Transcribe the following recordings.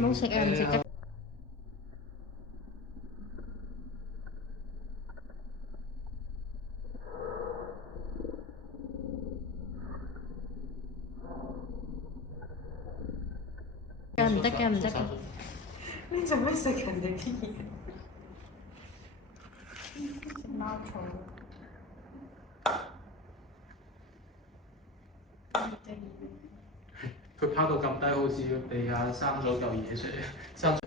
冇食啊，唔食得。唔得嘅，唔得嘅。你做咩食人哋啲嘢？食貓草。佢拋到咁低，好似地下生咗嚿嘢出嚟，生唔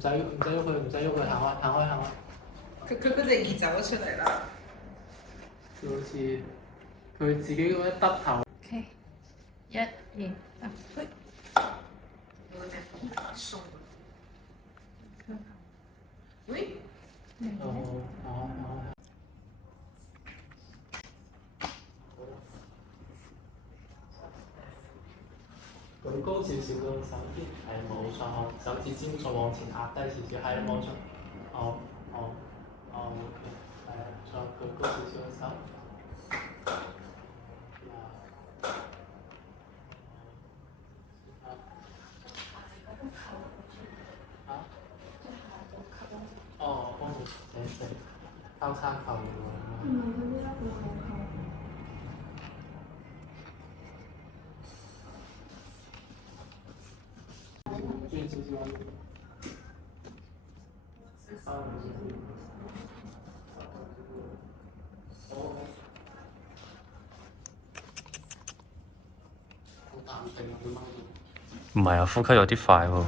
使喐佢，唔使喐佢，行開行開行開。佢嗰隻耳走咗出嚟啦。佢好似佢自己咁樣耷頭。OK，一、二、三，去。喂。舉高少少個手啲，係冇錯，手指尖再往前壓低少少，係冇錯。OK，係啊，再舉高少少個手。幫住寫交叉扣喎。轉少少。唔係啊，呼吸有啲快喎。